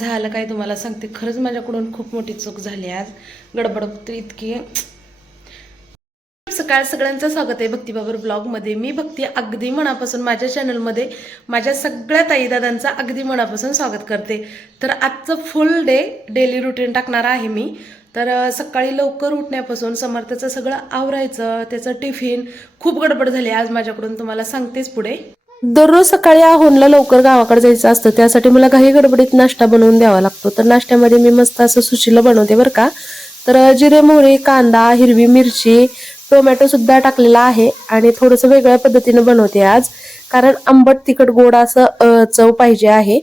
झालं काय तुम्हाला सांगते. खरंच माझ्याकडून खूप मोठी चूक झाली आज. गडबड इतकी. सकाळ सगळ्यांचं स्वागत आहे भक्तीबाबर ब्लॉगमध्ये मी भक्ती अगदी मनापासून माझ्या चॅनलमध्ये माझ्या सगळ्या ताईदादांचं अगदी मनापासून स्वागत करते. तर आजचं फुल डे डेली रुटीन टाकणार आहे मी. तर सकाळी लवकर उठण्यापासून समर्थचं सगळं आवरायचं त्याचं टिफिन खूप गडबड झाली आज माझ्याकडून. तुम्हाला सांगतेच पुढे. दररोज सकाळी आहोनला लवकर गावाकडे जायचं असतं. त्यासाठी मला काही गडबडीत नाश्ता बनवून द्यावा लागतो. तर नाश्त्यामध्ये मी मस्त असं सुशीला बनवते बरं का. तर जिरे मोहरी कांदा हिरवी मिरची टोमॅटो सुद्धा टाकलेला आहे आणि थोडंसं वेगळ्या पद्धतीनं बनवते आज. कारण आंबट तिखट गोड असं चव पाहिजे आहे.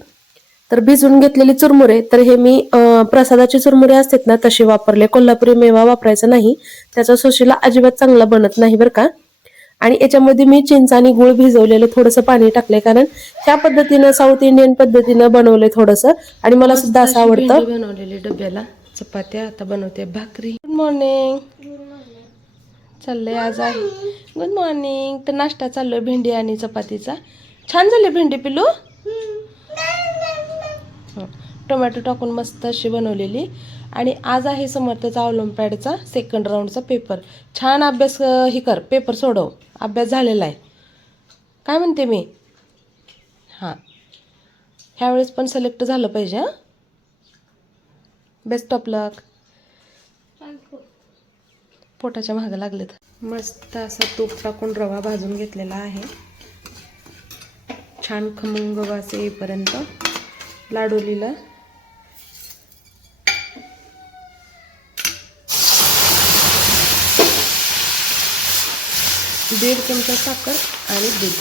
तर भिजून घेतलेली चुरमुरे तर हे मी प्रसादाची प्रसादाचे चुरमुरे असतात ना तसे वापरले. कोल्हापुरी मेवा वापरायचा नाही. त्याचा सुशीला अजिबात चांगला बनत नाही बरं का. आणि याच्यामध्ये मी चिंच आणि गुळ भिजवलेलं थोडंसं पाणी टाकले कारण त्या पद्धतीनं साऊथ इंडियन पद्धतीनं बनवलंय थोडंसं. आणि मला सुद्धा असं आवडतं. बनवलेली डब्याला. चपात्या आता बनवते भाकरी. गुड मॉर्निंग चाललंय आज आहे. गुड मॉर्निंग तर नाश्ता चाललोय भेंडी आणि चपातीचा. छान झाली भेंडी पिलू. टोमॅटो टाकून मस्त अशी बनवलेली. आणि आज आहे समर्थचा ऑलिम्पॅडचा सेकंड राऊंडचा पेपर छान अभ्यास हे कर पेपर सोडव. अभ्यास झालेला आहे. काय म्हणते मी? हां. ह्यावेळेस पण सिलेक्ट झालं पाहिजे हां. बेस्ट ऑफ लक पोटाच्या मागं लागलेत. मस्त असा तूप टाकून रवा भाजून घेतलेला आहे. छान खमंग वास येईपर्यंत लाडोलीला दीड चमचा साखर आणि दूध.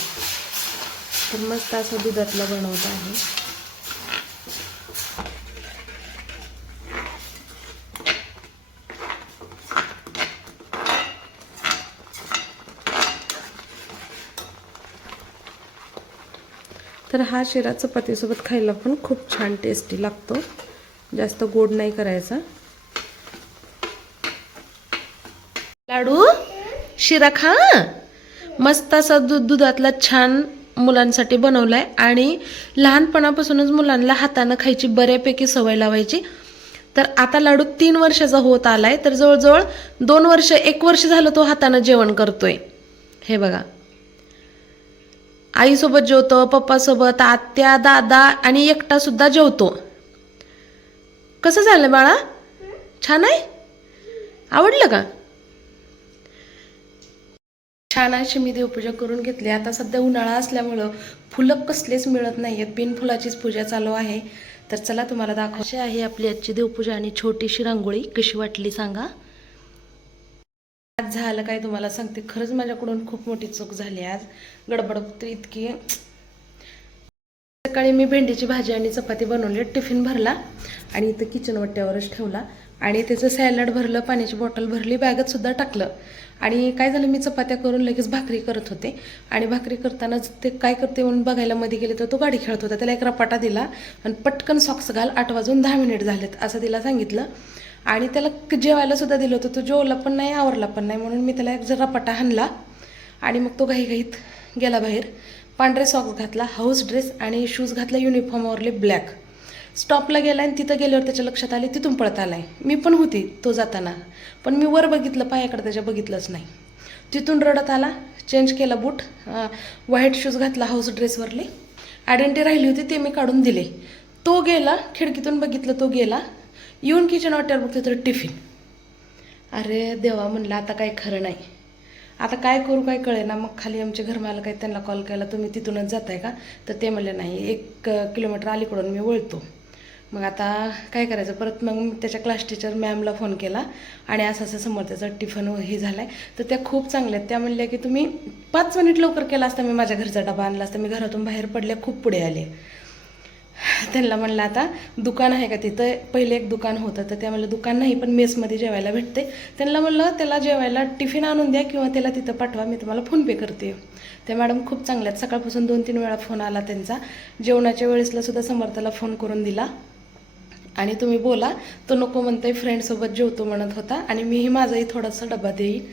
तर मस्त असं दुधातला बनवत आहे. तर हा शिरा चपातीसोबत खायला पण खूप छान टेस्टी लागतो. जास्त गोड नाही करायचा. लाडू? शिरा खा मस्त असा दूध दुधातला छान मुलांसाठी बनवलाय. आणि लहानपणापासूनच मुलांना हातानं खायची बऱ्यापैकी सवय लावायची. तर आता लाडू तीन वर्षाचा होत आलाय. तर जवळजवळ दोन वर्ष एक वर्ष झालं तो हातानं जेवण करतोय. हे बघा. आईसोबत जेवतो पप्पासोबत आत्या दादा आणि एकटा सुद्धा जेवतो. कसं झालं बाळा? छान आहे? आवडलं का? छान अशी मी देवपूजा करून घेतली. आता सध्या उन्हाळा असल्यामुळं फुलं कसलेच मिळत नाही आहेत बिन फुलाचीच पूजा चालू आहे. तर चला तुम्हाला दाखव अशी आहे आपली आजची देवपूजा आणि छोटीशी रांगोळी. कशी वाटली सांगा. आज झालं काय तुम्हाला सांगते. खरंच माझ्याकडून खूप मोठी चूक झाली आज. गडबड इतकी. सकाळी मी भेंडीची भाजी आणि चपाती बनवली. टिफिन भरला आणि इथं किचन वट्ट्यावरच ठेवला. आणि त्याचं सॅलड भरलं पाण्याची बॉटल भरली बॅगत सुद्धा टाकलं. आणि काय झालं मी चपात्या करून लगेच भाकरी करत होते. आणि भाकरी करताना ते काय करते म्हणून बघायला मध्ये गेले तर तो गाडी खेळत होता. त्याला एक रपाटा दिला आणि पटकन सॉक्स घाल आठ वाजून दहा मिनिट झालेत असं तिला सांगितलं. आणि त्याला जेवायला सुद्धा दिलं होतं. तो जेवला पण नाही आवरला पण नाही म्हणून मी त्याला एक जर रपाटा हाणला आणि मग तो घाईघाईत गेला बाहेर. पांढरे सॉक्स घातला हाऊस ड्रेस आणि शूज घातला युनिफॉर्मवरले ब्लॅक स्टॉपला गेला आणि तिथं गेल्यावर त्याच्या लक्षात आले तिथून पळत आलाय. मी पण होती तो जाताना. पण मी वर बघितलं पायाकडे त्याच्या बघितलंच नाही. तिथून रडत आला चेंज केला बूट व्हाईट शूज घातला हाऊस ड्रेसवरले आयडेंटिटी राहिली होती ते मी काढून दिले. तो गेला खिडकीतून बघितलं तो गेला. येऊन किचन वाट्यावर बघतो तर टिफिन अरे देवा म्हणलं आता काय खरं नाही. आता काय करू काय कळे ना मग खाली आमचे घरमालक आहेत त्यांना कॉल केला तुम्ही तिथूनच जाताय का? तर ते म्हणले नाही एक किलोमीटर अलीकडून मी वळतो. मग आता काय करायचं? परत मग मी त्याच्या क्लास टीचर मॅमला फोन केला आणि असं असं समोर त्याचा टिफन हे झाला आहे तर त्या खूप चांगल्या आहेत. त्या म्हणल्या की तुम्ही पाच मिनिट लवकर केला असता मी माझ्या घरचा डबा आणला असता. मी घरातून बाहेर पडल्या खूप पुढे आले. त्यांना म्हणलं आता दुकान आहे का तिथं? पहिले एक दुकान होतं तर त्या म्हणलं दुकान नाही पण मेसमध्ये जेवायला भेटते. त्यांना म्हणलं त्याला जेवायला टिफिन आणून द्या किंवा त्याला तिथं पाठवा मी तुम्हाला फोनपे करते. त्या मॅडम खूप चांगल्या आहेत. सकाळपासून दोन तीन वेळा फोन आला त्यांचा. जेवणाच्या वेळेसला सुद्धा समर्थाला फोन करून दिला. आणि तुम्ही बोला तो नको म्हणताय फ्रेंडसोबत जेवतो म्हणत होता आणि मीही माझाही थोडासा डबा देईन.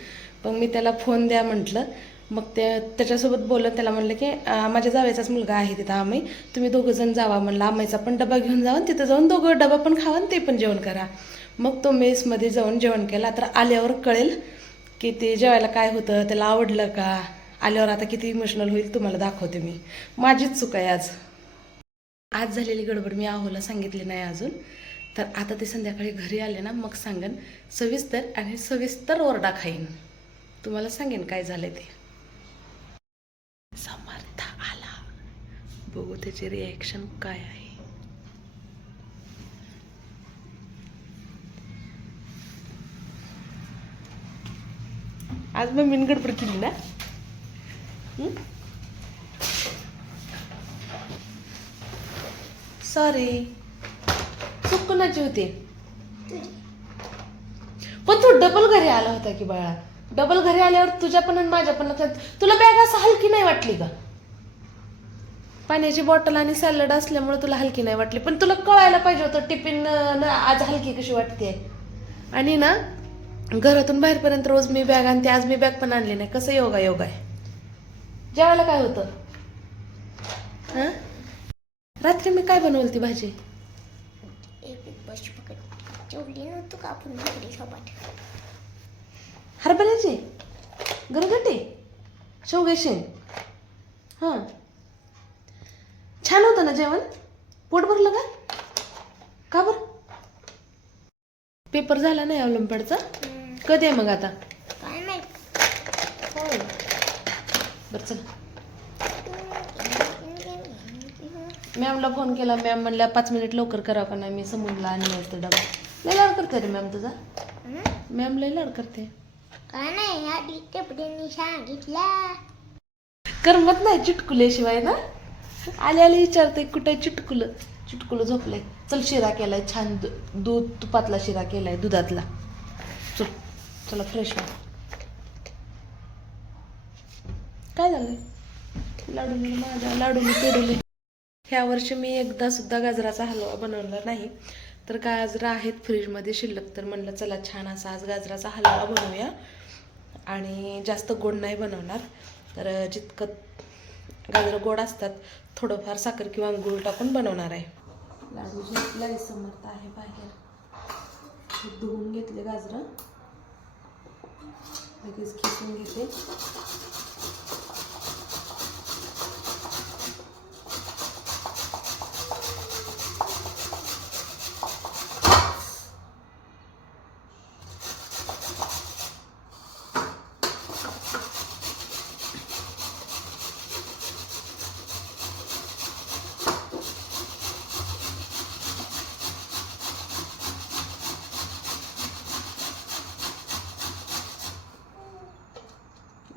पण मी त्याला फोन द्या म्हटलं. मग ते त्याच्यासोबत बोलत त्याला म्हणलं की माझ्या जावेचाच मुलगा आहे तिथं आम्ही. तुम्ही दोघं जण जावा म्हणलं. आम्हीचा पण डबा घेऊन जावा आणि तिथं जाऊन दोघं डबा पण खावा आणि ते पण जेवण करा. मग तो मेसमध्ये जाऊन जेवण केला. तर आल्यावर कळेल की ते जेवायला काय होतं त्याला आवडलं का? आल्यावर आता किती इमोशनल होईल तुम्हाला दाखवते मी. माझीच चूक आहे आज. आज झालेली गडबड मी आहोला सांगितली नाही अजून. तर आता ते संध्याकाळी घरी आले ना मग सांगेन सविस्तर आणि सविस्तर ओरडा खाईन. तुम्हाला सांगेन काय झालं ते. समर्थ आला. बघू त्याचे रिॲक्शन काय आहे. आज मग मी गडबड केली ना? सॉरी चूक कोणाची होती. पण तू डबल घरी आला होता की बाळा? डबल घरी आल्यावर तुझ्या पण आणि माझ्या पण तुला बॅग असं हलकी नाही वाटली का? पाण्याची बॉटल आणि सॅलड असल्यामुळे तुला हलकी नाही वाटली. पण तुला कळायला पाहिजे होतं टिफिन न आज हलकी कशी वाटते आणि ना घरातून बाहेरपर्यंत रोज मी बॅग आणते आज मी बॅग पण आणली नाही. कसं योगा योगा आहे? जेवायला काय होतं? हां? रात्री मी काय बनवली ती भाजी नव्हतो का आपण हरभऱ्याची? गरगटे? शेवगे शेंग? हां. छान होतं ना जेवण? पोट भरलं का? का बरं? पेपर झाला नाही ऑलिम्पिडचा कधी आहे मग आता? काय माहीत. होय बरं चला. मॅमला फोन केला. मॅम म्हणल्या पाच मिनिट लवकर करा नाही? मी समजला आणि होतं डबा. लय लाड करते रे मॅम तुझा. मॅम लय लाड करते. काय नाही? आधी टेपड्यांनी सांगितला. करमत नाही चिटकुल्याशिवाय ना? आले आले विचारते कुठे चिटकुलं? चिटकुलं झोपलंय. चल शिरा केलाय छान दूध तुपातला शिरा केलाय दुधातला. चल चला फ्रेश व्हा काय झालंय? लाडू माझ्या लाडूने पेडूले ह्या वर्षी मी एकदा सुद्धा गाजराचा हलवा बनवला नाही. तर गाजरं आहेत फ्रीजमध्ये शिल्लक तर म्हणलं चला छान असा आज गाजराचा हलवा बनवूया. आणि जास्त गोड नाही बनवणार. तर जितकं गाजरं गोड असतात थोडंफार साखर किंवा गूळ टाकून बनवणार आहे. लाडू झोपलाय समर्थ आहे बाहेर. धुवून घेतले गाजरं. लगेच खिसून घेते.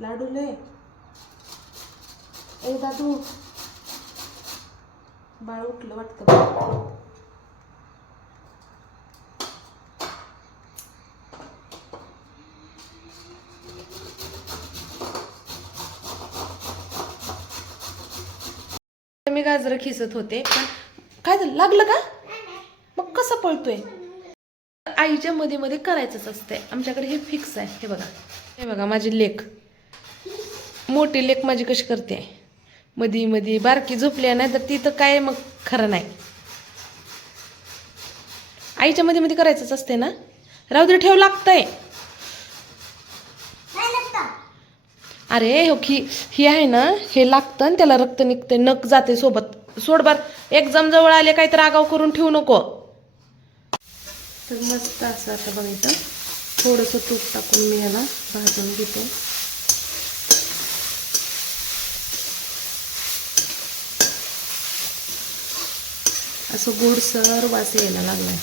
लाडूले. ए दादू. बाळ उठलं वाटतं. मी गाजरं खिसत होते पण काय झालं? लागलं का? मग कसं पळतोय? आईच्या मध्ये मध्ये करायचंच असतंय. आमच्याकडे हे फिक्स आहे. हे बघा. हे बघा माझी लेख. मोठी लेख माझी कशी करते? मधी मधी. बारकी झोपली नाही तर ती तर काय मग खरं नाही. आईच्या मध्ये मध्ये करायचंच असते ना? राहू दे ठेव लागतंय. अरे हो ही ही आहे ना हे लागतं आणि त्याला रक्त निघते नक जाते सोबत. सोड बार एक्झाम जवळ आले काही तर आगाव करून ठेवू नको. तर मस्त असं आता बघ इथं थोडंसं तूप टाकून मी याला भाजून घेते. असं गोडसर वास यायला लागलाय.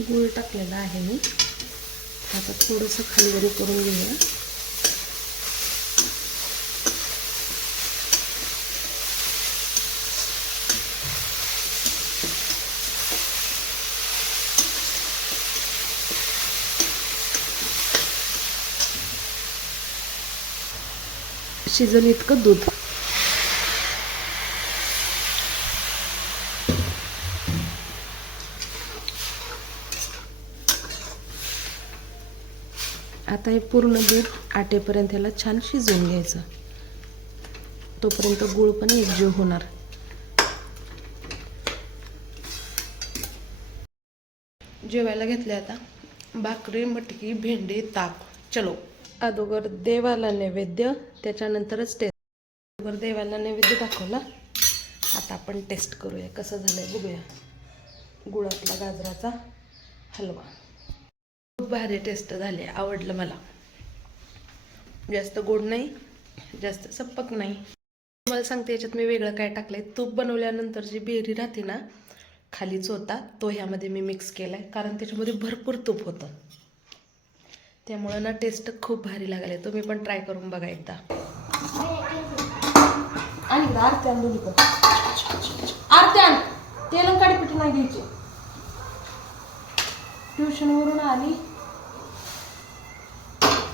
गूळ टाकलेला आहे मी. आता थोडंसं खाली वरी करून घेऊया. शिजल इतकं दूध. आता हे पूर्ण दूध आटेपर्यंत ह्याला छान शिजवून घ्यायचं. तोपर्यंत गूळ पण एकजीव होणार. जेवायला घेतले आता. भाकरी मटकी भेंडी ताक. चलो. अगोदर देवाला नैवेद्य त्याच्यानंतरच टेस्ट. अगोदर देवाला नैवेद्य दाखवला. आता आपण टेस्ट करूया कसं झालं आहे बघूया. गुळातला गाजराचा हलवा. खूप भारी टेस्ट झाली आवडलं मला. जास्त गोड नाही जास्त सप्पक नाही. तुम्हाला सांगते याच्यात मी वेगळं काय टाकलंय. तूप बनवल्यानंतर जी बेरी राहते ना खालीच होता तो ह्यामध्ये मी मिक्स केलाय. कारण त्याच्यामध्ये भरपूर तूप होतं. त्यामुळं ना टेस्ट खूप भारी लागले. तुम्ही पण ट्राय करून बघा एकदा. आणि आरती आण दोन्ही पण. आरती आण. तेल नाही घ्यायची. ट्युशनवरून आली.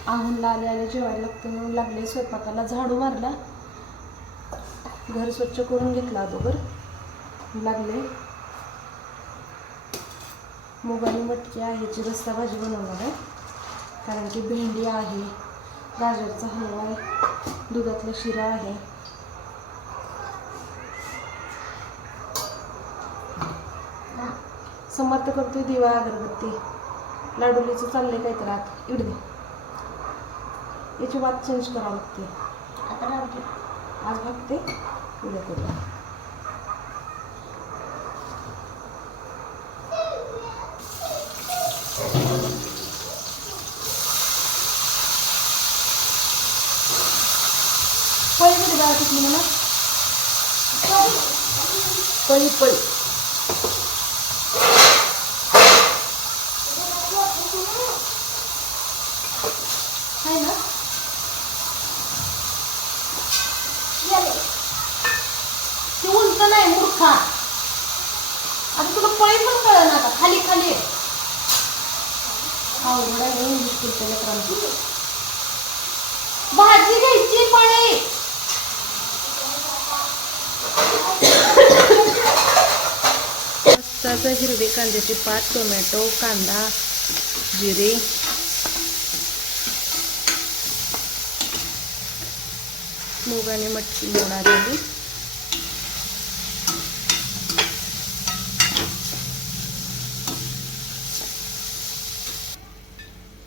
आहूनला आले आले जेवायला लागते म्हणून लागले. स्वयंपाकाला झाडू मारला. घर स्वच्छ करून घेतला अगोदर. लागले. मुगानी मटकी आहे जी रस्ता भाजी बनवणार आहे. कारण की भेंडी आहे गाजरचा हलवा आहे दुधातला शिरा आहे. समर्थ करतोय दिवा अगरबत्ती. लाडुलीचं चाललंय काहीतरी आत. इकडे दे. याची वात चेंज करावं लागते. आता. आज बघते. उद्या करूया. पळी बाळा तिथली मला पळी पळी आहे ना ते उंच नाही मूर्खा आता तुला पळी पण कळ ना आता खाली खाली आहे. इंग्लिश भाजी घ्यायची पळी मस्ताचं हिरवी कांद्याची पात टोमॅटो कांदा जिरे. मूग आणि मटकी मोड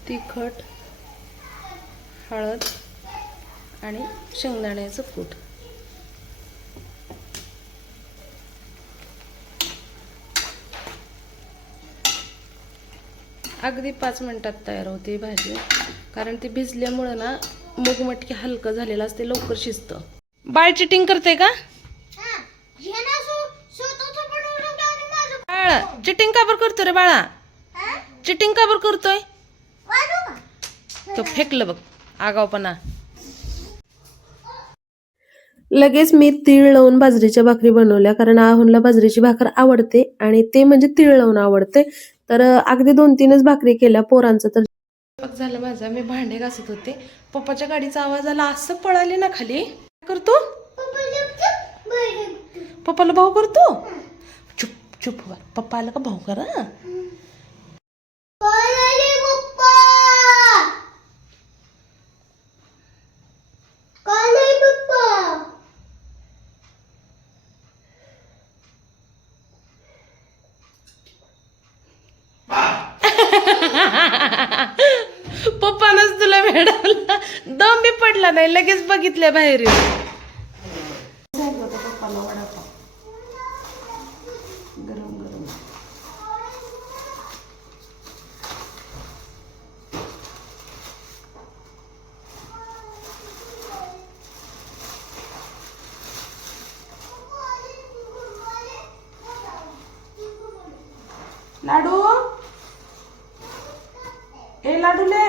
तिखट हळद आणि शेंगदाण्याचं कूट. अगदी पाच मिनिटात तयार होते ही भाजी. कारण ती भिजल्यामुळं ना मूग मटकी हलकं झालेलं असते लवकर शिजतं. बाळ चिटिंग करते का? बाळ चिटिंग का बरं करतो रे बाळा? हा? चिटिंग का बरं करतोय? तो फेकलं बघ आगावपणा लगेच मी तीळ लावून बाजरीच्या भाकरी बनवल्या कारण आहुनला बाजरीची भाकर आवडते आणि ते म्हणजे तीळ लावून आवडते. तर अगदी दोन तीनच भाकरी केल्या पोरांचं तर. स्वयंपाक झालं माझा मी भांडे घासत होते. पप्पाच्या गाडीचा आवाज आला असं पळाले ना खाली. काय करतो. पप्पाला भाऊ करतो? चुप चुप. पप्पा आला का भाऊ करा काय झाले पप्पा? काय नाही पप्पा? पप्पानच तुला भेटवला दम बी पडला नाही लगेच बघितल्या बाहेर पप्पाला वडापाव गरम गरम लाडू ए लाडूले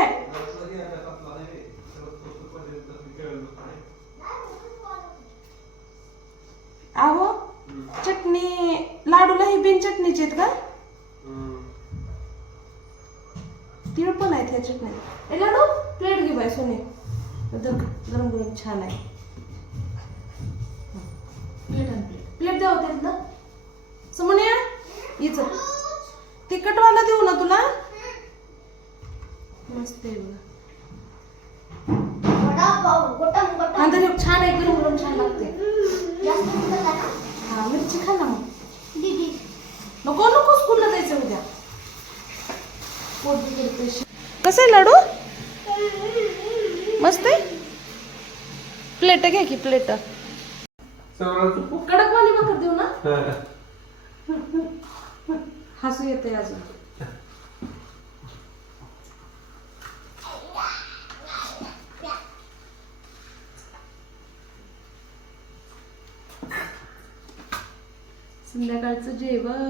आहो चटणी लाडूला ही बिन चटणीची आहेत का तीळ पण आहेत ह्या चटणीत ए लाडू प्लेट घे बाय सोने. गरम गरम छान आहे. प्लेट आणि प्लेट. प्लेट द्या होते ना या. हिच तिखटवाला देऊ ना तुला मस्त आहे बघा कांदा लय छान आहे गरम गरम छान लागते जास्त तिखट आहे ना? हा मिरची खा ना मग दीदी नको नको स्कूलला जायचं उद्या पोट बिघडते कसं आहे लाडू? मस्त आहे? प्लेट घ्या की प्लेट कडक वाली भाकर देऊ ना? हसू येते अजून. संध्याकाळचं जेवण.